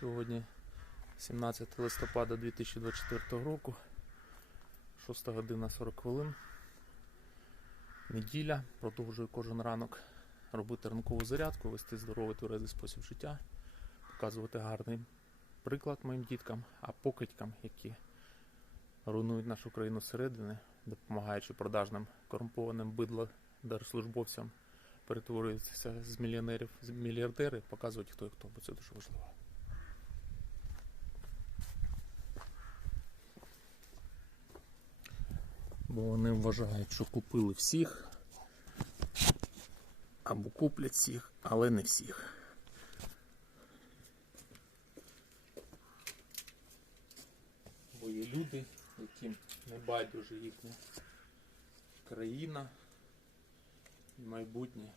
Сьогодні 17 листопада 2024 року, 6 година 40 хвилин. Неділя. Продовжую кожен ранок робити ранкову зарядку, вести здоровий тверезий спосіб життя, показувати гарний приклад моїм діткам, а покидькам, які руйнують нашу країну зсередини, допомагаючи продажним корумпованим бидло держслужбовцям перетворюються з мільйонерів з мільярдери, показують хто і хто, бо це дуже важливо. Бо вони вважають, що купили всіх, або куплять всіх, але не всіх. Бо є люди, яким не байдуже їхня країна і майбутнє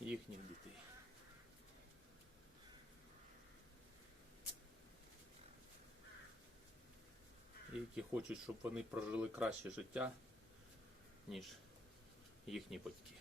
їхніх дітей. Які хочуть, щоб вони прожили краще життя, ніж їхні батьки.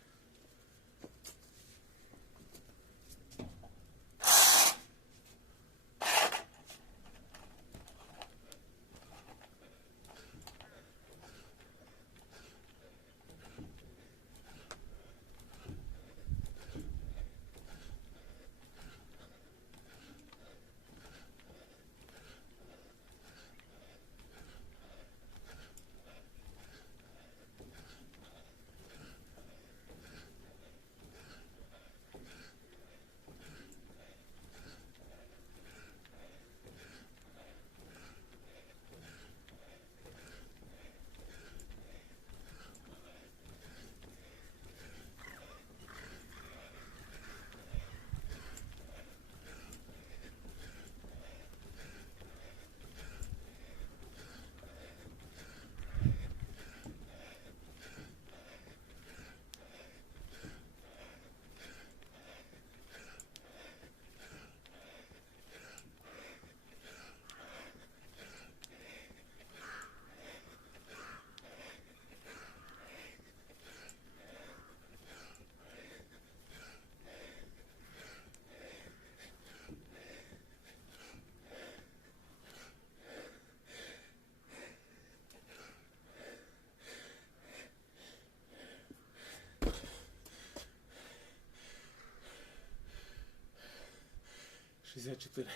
Шістдесят чотири.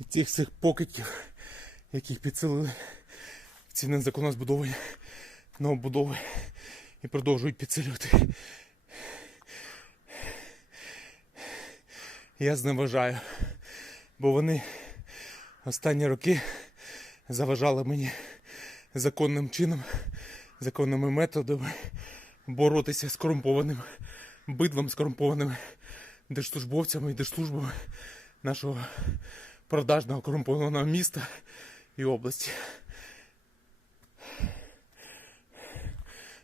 І цих всіх покидьків, яких підсилили ці незаконно збудовані новобудови і продовжують підсилювати. Я зневажаю, бо вони останні роки заважали мені законним чином, законними методами боротися з корумпованим бидлом, з корумпованими держслужбовцями і держслужбами нашого продажного корумпованого міста і області.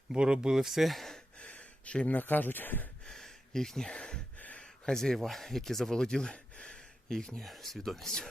Бо робили все, що їм накажуть їхні хазяїва, які заволоділи їхньою свідомістю.